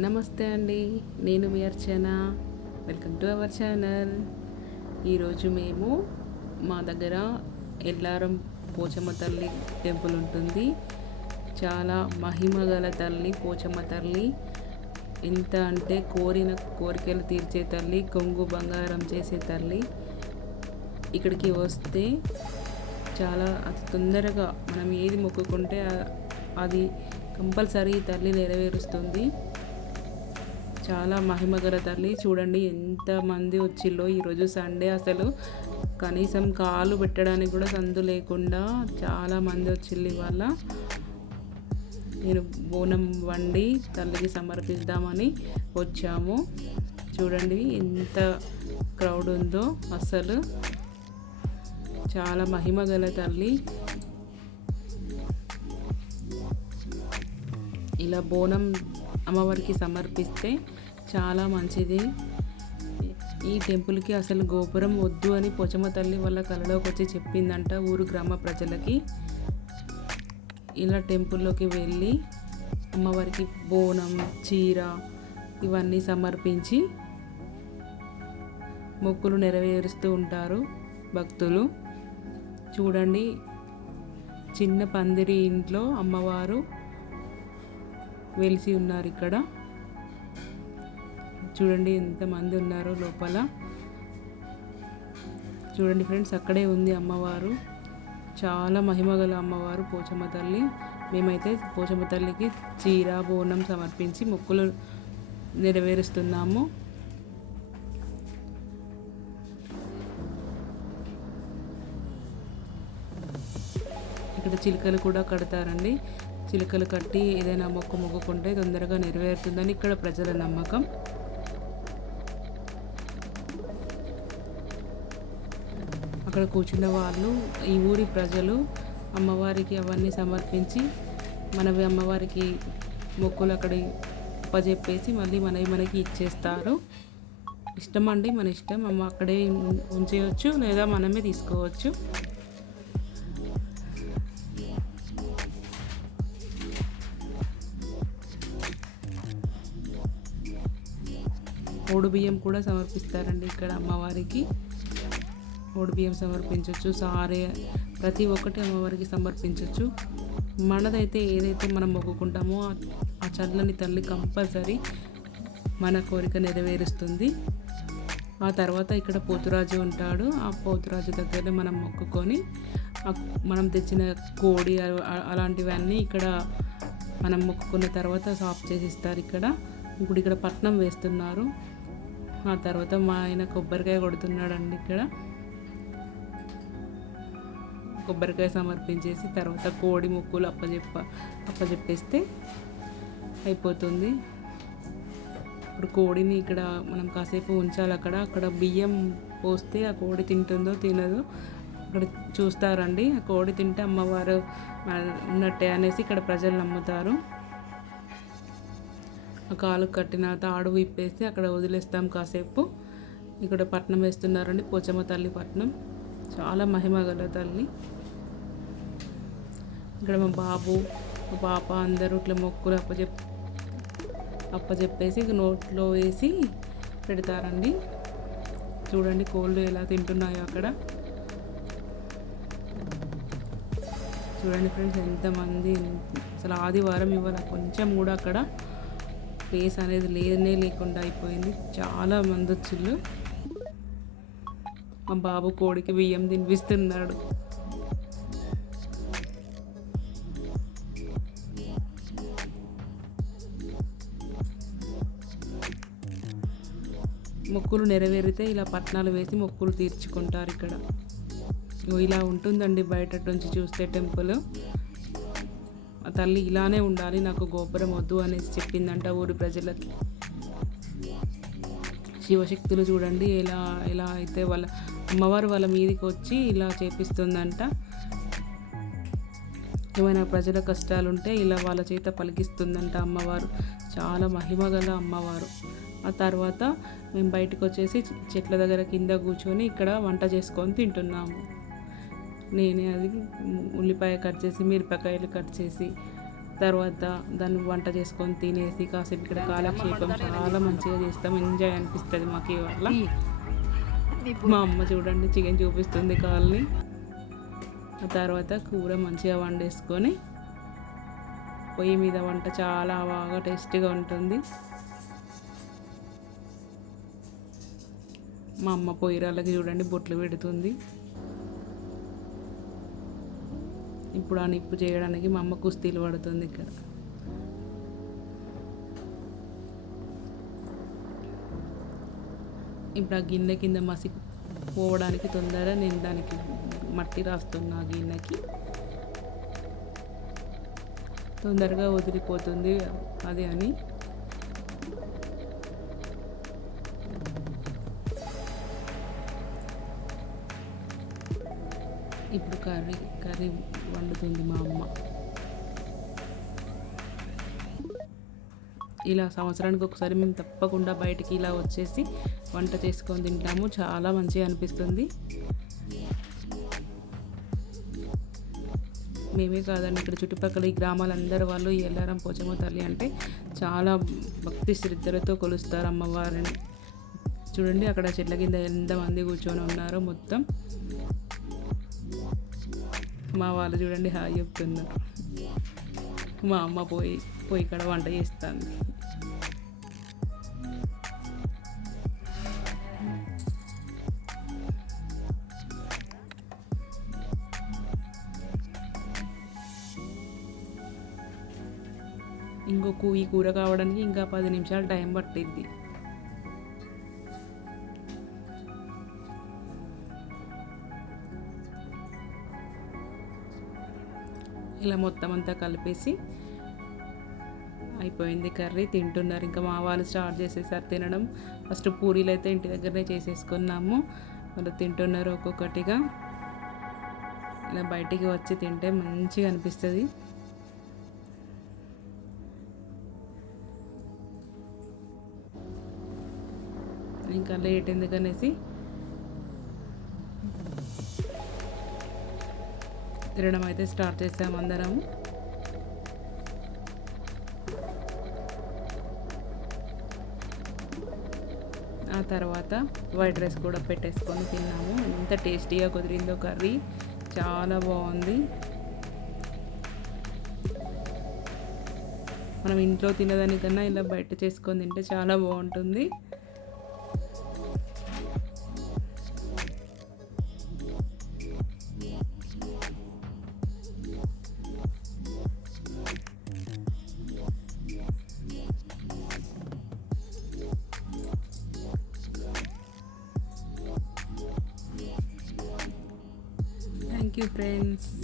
నమస్తే అండి నేను మీ Archana. Welcome to our channel. ఈరోజు మేము మా దగ్గర ఎల్లారం పోచమ్మ తల్లి టెంపుల్ ఉంటుంది. చాలా మహిమ గల తల్లి పోచమ్మ తల్లి. ఎంత అంటే కోరిన కోరికలు తీర్చే తల్లి కొంగు బంగారం చేసే తల్లి. ఇక్కడికి వస్తే చాలా అతి తొందరగా మనం ఏది మొక్కుకుంటే అది కంపల్సరీ తల్లి నెరవేరుస్తుంది. చాలా మహిమగర తల్లి చూడండి ఎంతమంది వచ్చిల్లో ఈరోజు సండే అసలు. కనీసం కాలు పెట్టడానికి కూడా సందు లేకుండా చాలా మంది వచ్చిళ్ళు ఇవాళ. నేను బోనం వండి తల్లికి సమర్పిద్దామని వచ్చాము. చూడండి ఎంత క్రౌడ్ ఉందో అసలు. చాలా మహిమ గల తల్లి ఇలా బోనం అమ్మవారికి సమర్పిస్తే చాలా మంచిది. ఈ టెంపుల్కి అసలు గోపురం వద్దు అని పొచమ్మ తల్లి వాళ్ళ కళలోకి వచ్చి చెప్పిందంట ఊరు గ్రామ ప్రజలకి. ఇలా టెంపుల్లోకి వెళ్ళి అమ్మవారికి బోనం చీర ఇవన్నీ సమర్పించి మొక్కులు నెరవేరుస్తూ ఉంటారు భక్తులు. చూడండి చిన్న పందిరి ఇంట్లో అమ్మవారు వెలిసి ఉన్నారు ఇక్కడ. చూడండి ఎంతమంది ఉన్నారో లోపల. చూడండి ఫ్రెండ్స్ అక్కడే ఉంది అమ్మవారు. చాలా మహిమగల అమ్మవారు పోచమ్మ తల్లి. మేమైతే పోచమ్మ తల్లికి చీర బోనం సమర్పించి మొక్కులు నెరవేరుస్తున్నాము. ఇక్కడ చిలుకలు కూడా కడతారండి. చిలుకలు కట్టి ఏదైనా మొక్కు మొక్కుకుంటే తొందరగా నెరవేరుతుందని ఇక్కడ ప్రజల నమ్మకం. అక్కడ కూర్చున్న వాళ్ళు ఈ ఊరి ప్రజలు అమ్మవారికి అవన్నీ సమర్పించి మనవి అమ్మవారికి మొక్కులు అక్కడ అప్పజెప్పేసి మళ్ళీ మనవి మనకి ఇచ్చేస్తారు. ఇష్టం అండి మన ఇష్టం. అమ్మ అక్కడే ఉంచేయచ్చు లేదా మనమే తీసుకోవచ్చు. బియ్యం కూడా సమర్పిస్తారండి ఇక్కడ అమ్మవారికి. ఓడి బియ్యం సమర్పించవచ్చు సారే ప్రతి ఒక్కటి అమ్మవారికి సమర్పించవచ్చు మనదైతే ఏదైతే మనం మొక్కుకుంటామో ఆ- చల్లని తల్లి కంపల్సరీ మన కోరిక నెరవేరుస్తుంది. ఆ తర్వాత ఇక్కడ పోతురాజు ఉంటాడు. ఆ పోతురాజు దగ్గర మనం మొక్కుకొని మనం తెచ్చిన కోడి అలాంటివన్నీ ఇక్కడ మనం మొక్కుకున్న తర్వాత సాఫ్ చేసి ఇస్తారు ఇక్కడ. ఇప్పుడు ఇక్కడ పట్నం వేస్తున్నారు. ఆ తర్వాత మా ఆయన కొబ్బరికాయ కొడుతున్నాడండి ఇక్కడ. కొబ్బరికాయ సమర్పించేసి తర్వాత కోడి ముక్కులు అప్పచెప్ప అప్పచెప్పేస్తే అయిపోతుంది. ఇప్పుడు కోడిని ఇక్కడ మనం కాసేపు ఉంచాలి అక్కడ. అక్కడ బియ్యం పోస్తే ఆ కోడి తింటుందో తినదో అక్కడ చూస్తారండి. ఆ కోడి తింటే అమ్మవారు ఉన్నట్టే అనేసి ఇక్కడ ప్రజలు నమ్ముతారు. కాలు కట్టిన తాడు విప్పేసి అక్కడ వదిలేస్తాం కాసేపు. ఇక్కడ పట్నం వేస్తున్నారండి పోచమ్మ తల్లి పట్నం. చాలా మహిమ గల తల్లి. ఇక్కడ మా బాబు మా పాప అందరూ ఇట్లా మొక్కులు అప్పచెప్ అప్పచెప్పేసి నోట్లో వేసి పెడతారండి. చూడండి కోళ్ళు ఎలా తింటున్నాయో అక్కడ. చూడండి ఫ్రెండ్స్ ఎంతమంది అసలు ఆదివారం ఇవాళ కొంచెం కూడా అక్కడ ప్లేస్ అనేది లేనే లేకుండా అయిపోయింది. చాలా మంది వచ్చిళ్ళు. మా బాబు కోడికి బియ్యం తినిపిస్తున్నాడు. మొక్కులు నెరవేరితే ఇలా పట్నాలు వేసి మొక్కులు తీర్చుకుంటారు ఇక్కడ. ఇలా ఉంటుందండి బయట నుంచి చూస్తే టెంపుల్. తల్లి ఇలానే ఉండాలి నాకు గోపురం వద్దు అనేసి చెప్పిందంట ఊరి ప్రజలకి. శివశక్తులు చూడండి ఎలా ఎలా అయితే వాళ్ళ అమ్మవారు వాళ్ళ మీదకి వచ్చి ఇలా చేపిస్తుందంట. ఏమైనా ప్రజల కష్టాలు ఉంటే ఇలా వాళ్ళ చేత పలికిస్తుందంట అమ్మవారు. చాలా మహిమ గల అమ్మవారు. ఆ తర్వాత మేము బయటకు వచ్చేసి చెట్ల దగ్గర కింద కూర్చొని ఇక్కడ వంట చేసుకొని తింటున్నాము. నేనే అది ఉల్లిపాయ కట్ చేసి మిరపకాయలు కట్ చేసి తర్వాత దాన్ని వంట చేసుకొని తినేసి కాసేపు ఇక్కడ కాలక్షేపం చాలా మంచిగా చేస్తాం. ఎంజాయ్ అనిపిస్తుంది మాకు ఇవాళ. మా అమ్మ చూడండి చికెన్ చూపిస్తుంది కాల్ని. ఆ తర్వాత కూర మంచిగా వండేసుకొని పొయ్యి మీద వంట చాలా బాగా టేస్టీగా ఉంటుంది. మా అమ్మ పొయ్యిరాళ్ళకి చూడండి బొట్లు పెడుతుంది. ఇప్పుడు ఆ నిప్పు చేయడానికి మా అమ్మ కుస్తీలు పడుతుంది ఇక్కడ. ఇప్పుడు ఆ గిన్నె కింద మసి పోవడానికి తొందర నేను దానికి మట్టి రాస్తున్నా ఆ గిన్నెకి. తొందరగా వదిలిపోతుంది అది అని. ఇప్పుడు కర్రీ కర్రీ వండుతుంది మా అమ్మ. ఇలా సంవత్సరానికి ఒకసారి మేము తప్పకుండా బయటికి ఇలా వచ్చేసి వంట చేసుకొని తింటాము. చాలా మంచిగా అనిపిస్తుంది. మేమే కాదండి ఇక్కడ చుట్టుపక్కల ఈ గ్రామాలందరూ వాళ్ళు ఈ ఎల్లారం పోచమ్మ తల్లి అంటే చాలా భక్తి శ్రద్ధలతో కొలుస్తారు అమ్మవారిని. చూడండి అక్కడ చెట్ల కింద ఎంతమంది కూర్చొని ఉన్నారో మొత్తం. మా వాళ్ళు చూడండి హాయ్ చెప్తున్నారు. మా అమ్మ పోయి పోయి ఇక్కడ వంట చేస్తాను ఇంకో కూ- ఈ కూర కావడానికి ఇంకా పది నిమిషాలు టైం పట్టిద్ది. ఇలా మొత్తం అంతా కలిపేసి అయిపోయింది కర్రీ. తింటున్నారు. ఇంకా మా వాళ్ళు స్టార్ట్ చేసేసారు తినడం. ఫస్ట్ పూరీలు అయితే ఇంటి దగ్గరనే చేసేసుకున్నాము. వాళ్ళు తింటున్నారు ఒక్కొక్కటిగా. ఇలా బయటికి వచ్చి తింటే మంచిగా అనిపిస్తుంది. ఇంకా లేట్ ఎందుకనేసి తినడం అయితే స్టార్ట్ చేసాము అందరము. ఆ తర్వాత వైట్ రైస్ కూడా పెట్టేసుకొని తిన్నాము. ఎంత టేస్టీగా కుదిరిందో కర్రీ. చాలా బాగుంది. మనం ఇంట్లో తినదానికన్నా ఇలా బయట చేసుకొని తింటే చాలా బాగుంటుంది. Things. friends